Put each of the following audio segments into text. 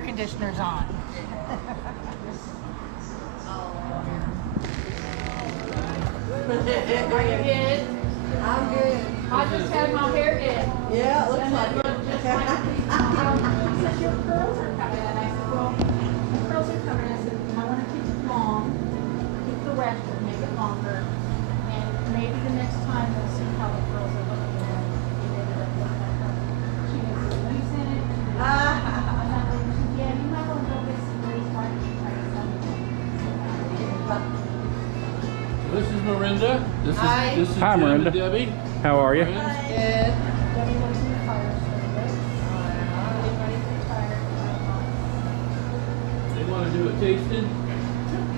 air conditioner's on. Are you good? I'm good. I just had my hair did. Yeah, it looks like it. Just like he said, your curls are coming. And I said, well, the curls are coming. I said, I want to keep it long, keep the rest, and make it longer. And maybe the next time we'll see how the curls are looking. And it ended up looking like that. She goes, "Are you in it?" And I'm like, yeah, you might want to go get some lace white and try to sell it. This is Miranda. This is Hi. This is Hi, Jim Miranda. and Debbie. How are you? Good. Debbie works in the fire service. Everybody's retired. They want to do a tasting.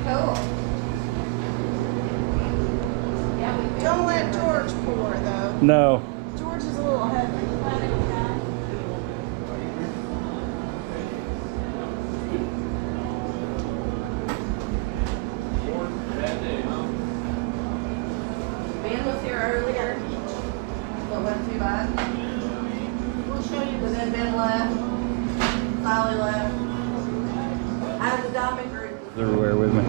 Cool. Yeah, we Don't let George pour though. No. George is a little heavy. Bad day, huh? Ben was here earlier. So it wasn't too bad. We'll show you But then Ben left. Sally left. I had the diamond group. Everywhere with me.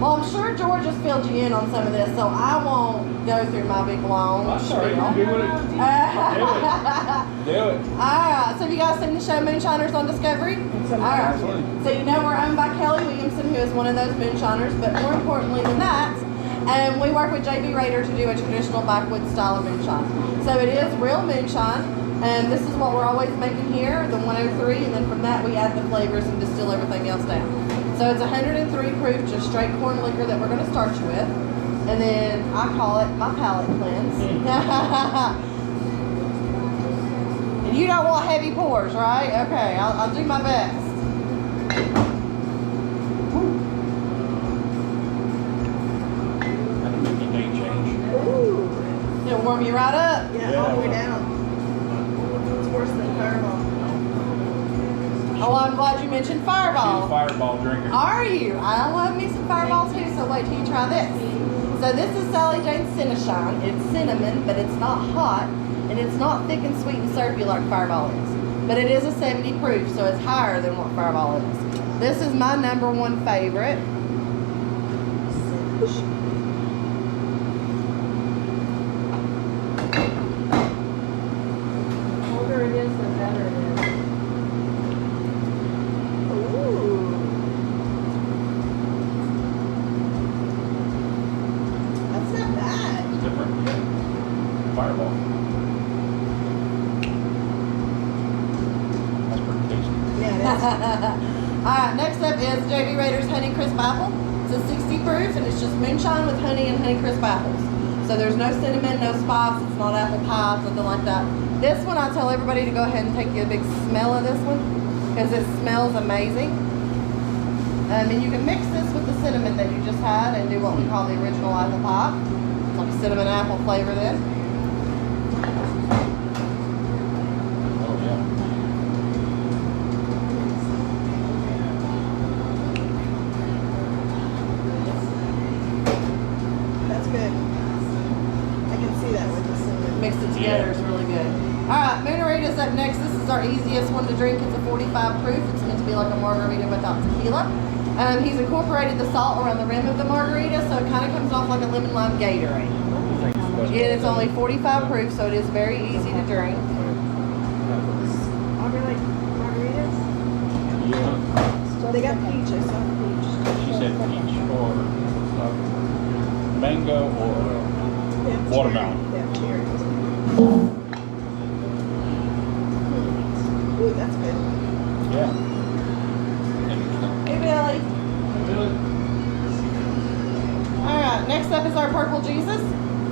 Well, I'm sure George has filled you in on some of this, so I won't go through my big long Sorry, spiel. do it. Do it. Alright, so have you guys seen the show Moonshiners on Discovery? Alright. So you know we're owned by Kelly Williamson, who is one of those moonshiners, but more importantly than that, we work with JB Raider to do a traditional backwoods style of moonshine. So it is real moonshine, and this is what we're always making here, the 103, and then from that we add the flavors and distill everything else down. So it's 103 proof, just straight corn liquor that we're going to start you with. And then I call it my palate cleanse. And you don't want heavy pours, right? Okay, I'll do my best. I can make a date change. Ooh. It'll warm you right up. Yeah, all the way down. It's worse than Fireball. Oh, I'm glad you mentioned She's a Fireball. fireball drinker. Are you? I love me some Fireball too, so wait till you try this. So this is Sally Jane's Cinnashine. It's cinnamon, but it's not hot, and it's not thick and sweet and syrupy like Fireball is. But it is a 70 proof, so it's higher than what Fireball is. This is my #1 favorite. The older it is, the better it is. That's not bad. It's different. Fireball. That's pretty tasty. Alright, next up is JB Raider's Honey Crisp Apple. It's a 60 proof and it's just moonshine with honey and honey crisp apples. So there's no cinnamon, no spice, it's not apple pie, something like that. This one, I tell everybody to go ahead and take a big smell of this one because it smells amazing. And you can mix this with the cinnamon that you just had and do what we call the original apple pie. It's like a cinnamon apple flavor then. Oh, yeah. That's good. I can see that with the cinnamon. Mixed it together is really good. Alright, Moonarita's up next. This is our easiest one to drink. It's a 45 proof. It's meant to be like a margarita without tequila. He's incorporated the salt around the rim of the margarita, so it kind of comes off like a lemon lime Gatorade. And it's only 45 proof, so it is very easy to drink. Are they like margaritas? Yeah. They got peaches, not peach. She said peach or mango or They have watermelon. cherry. They have cherries. Ooh, that's good. Yeah. Interesting. Hey, Billy. Alright, next up is our Purple Jesus.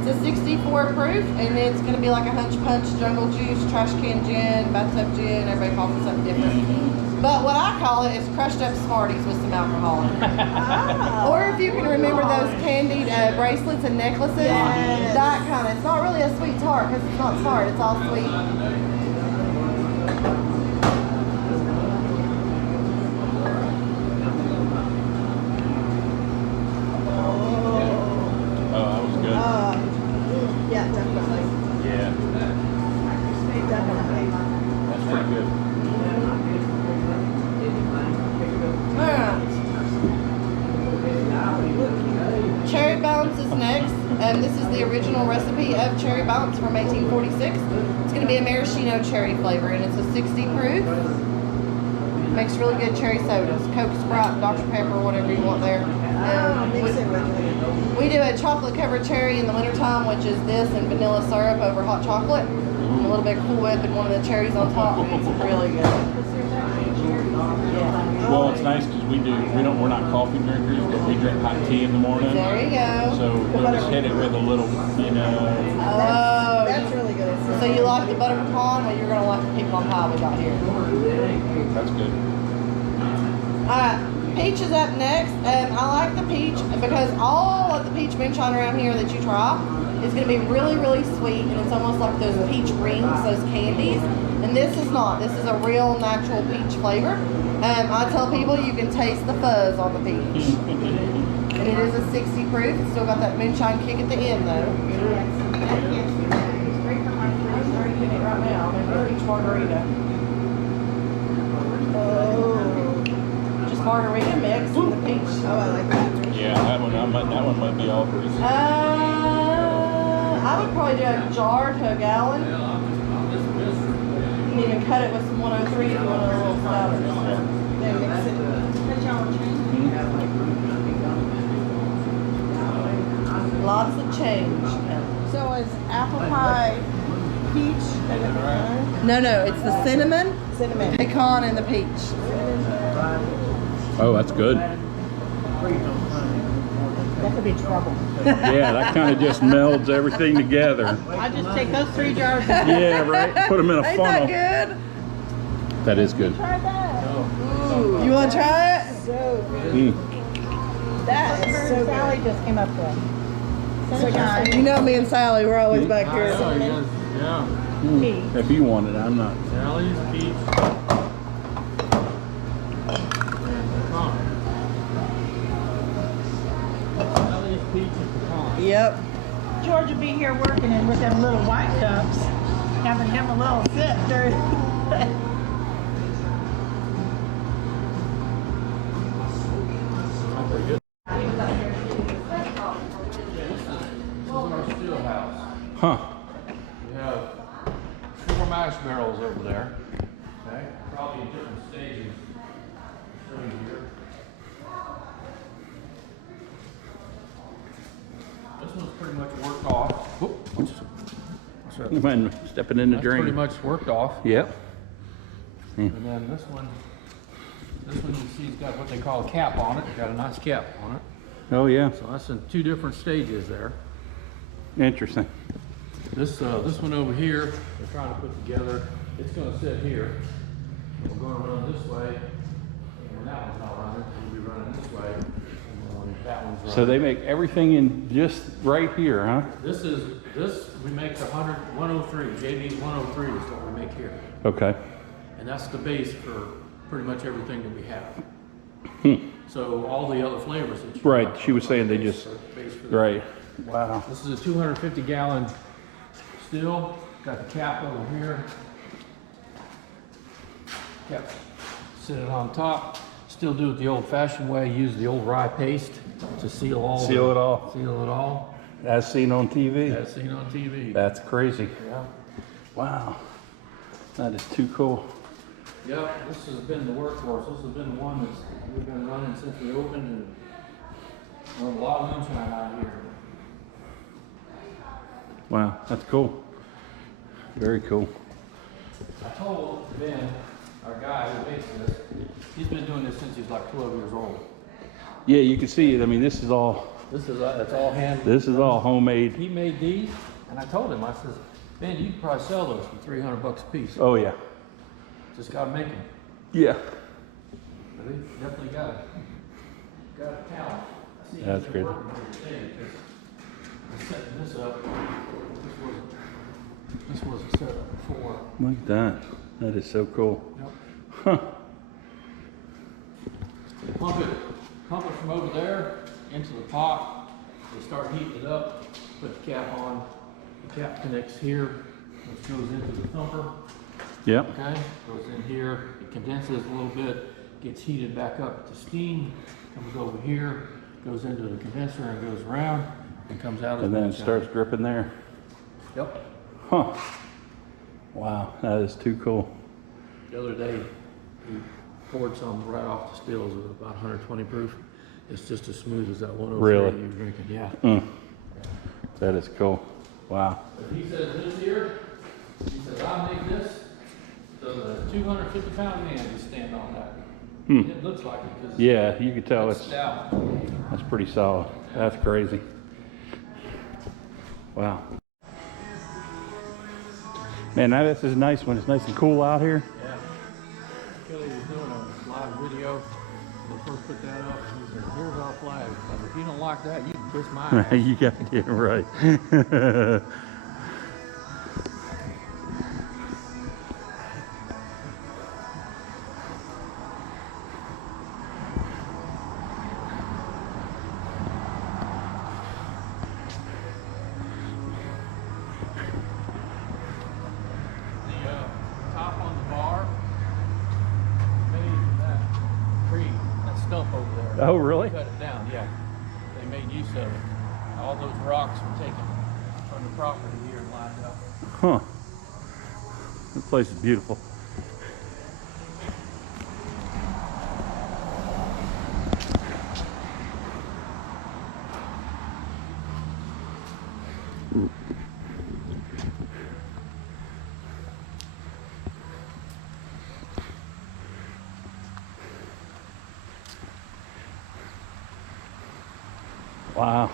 It's a 64 proof, and it's going to be like a Hunch Punch, Jungle Juice, Trash Can Gin, Bathtub Gin. Everybody calls it something different. But what I call it is crushed up Smarties with some alcohol in it. Or if you can remember those candied bracelets and necklaces, Yes. that kind of. It's not really a sweet tart because it's not tart, it's all sweet. Oh, that was good. Yeah, definitely. Yeah. Definitely. That's pretty good. the original recipe of cherry bounce from 1846. It's going to be a maraschino cherry flavor, and it's a 60 proof. Makes really good cherry sodas. Coke, Sprite, Dr. Pepper, whatever you want there. Mix it with it. We do a chocolate covered cherry in the wintertime, which is this and vanilla syrup over hot chocolate. And a little bit of Cool Whip and one of the cherries on top. It's really good. Yeah. Well, it's nice because we're not coffee drinkers, but we drink hot tea in the morning. There you go. So we'll just hit it with a little, you know. Oh, That's really good. so you like the butter pecan? Well, you're going to like the pecan pie we got here. That's good. Peach is up next, and I like the peach because all of the peach moonshine around here that you try is going to be really, really sweet, and it's almost like those peach rings, those candies. And this is not. This is a real natural peach flavor. I tell people you can taste the fuzz on the peach. And it is a 60 proof. It's still got that moonshine kick at the end, though. Straight from my I'm freezer. drinking it right now. I'm making a peach margarita. Oh. Just margarita mix and the peach. Oh, I like that. Yeah, that one might be all pretty. I would probably do a jar to a gallon. You can even cut it with some 103 if you want a little stouter. Then mix it. But y'all change. Lots of change. So is apple pie peach? No, it's the cinnamon, Cinnamon. pecan, and the peach. Oh, that's good. That could be trouble. Yeah, that kind of just melds everything together. I just take those 3 jars and Yeah, right. Put them in a Ain't funnel. that good? That is good. try that. Ooh. You want to try it? So good. Mm. That is Her so and Sally good. just came up with. So guys, You know me and Sally, we're always back here. Yeah. Mm. If you want it, I'm not. Sally's peach. Sally's peach and pecan. Yep. George would be here working and with them little white cups, having him a little sip during. That's pretty good. This is our still house. Huh. We have 4 mash barrels over there. Okay, probably in different stages. I'll show you here. This one's pretty much worked off. Whoop, what's that? You mind stepping in the That's drain? pretty much worked off. Yep. And then this one you see has got what they call a cap on it. Got a nice cap on it. Oh yeah. So that's in 2 different stages there. Interesting. This one over here, we're trying to put together. It's going to sit here. We're going to run this way. And when that one's not running, we'll be running this way. And when that one's running. So they make everything in just right here, huh? This we make the 103. JV's 103 is what we make here. Okay. And that's the base for pretty much everything that we have. Hmm. So all the other flavors that you Right. like She was saying they base just. for- base for the- Right. Wow. This is a 250 gallon still. Got the cap over here. Cap sitting on top. Still do it the old fashioned way. Use the old rye paste to seal all. Seal it all. Seal it all. As seen on TV. That's seen on TV. That's crazy. Yeah. Wow. That is too cool. Yep. This has been the workhorse. This has been the one that's we've been running since we opened, and a lot of moonshine out here. Wow. That's cool. Very cool. I told Ben, our guy who makes this, he's been doing this since he's like 12 years old. Yeah, you can see it. I mean, this is all. It's all hand. This is all homemade. He made these, and I told him, I says, Ben, you could probably sell those for $300 a piece. Oh yeah. Just gotta make them. Yeah. But he definitely got a talent. I see That's he's great. been working every day, 'cause I'm setting this up. This wasn't set up before. Look at that. That is so cool. Yep. Huh. Pump it from over there into the pot. They start heating it up. Put the cap on. The cap connects here, which goes into the thumper. Yep. Okay, goes in here. It condenses a little bit. Gets heated back up to steam. Comes over here. Goes into the condenser and goes around. and comes out as And then it moonshine. starts dripping there. Yep. Huh. Wow, that is too cool. The other day, we poured some right off the stills of about 120 proof. It's just as smooth as that 103 Really? you were drinking, yeah. That is cool. Wow. But he says this here, he says, I made this so that a 250-pound man can stand on that. It looks like it because Yeah, you can tell it's stout. that's pretty solid. That's crazy. Wow. Man, now this is nice when it's nice and cool out here. Yeah. Kelly was doing a live video. When we first put that up, he said, here's our flag. But if you don't like that, you can kiss my ass. You got it right. The top on the bar made from that tree, that stump over there. Oh, really? Cut it down, yeah. They made use of it. All those rocks were taken from the property here and lined up. Huh. This place is beautiful. Wow.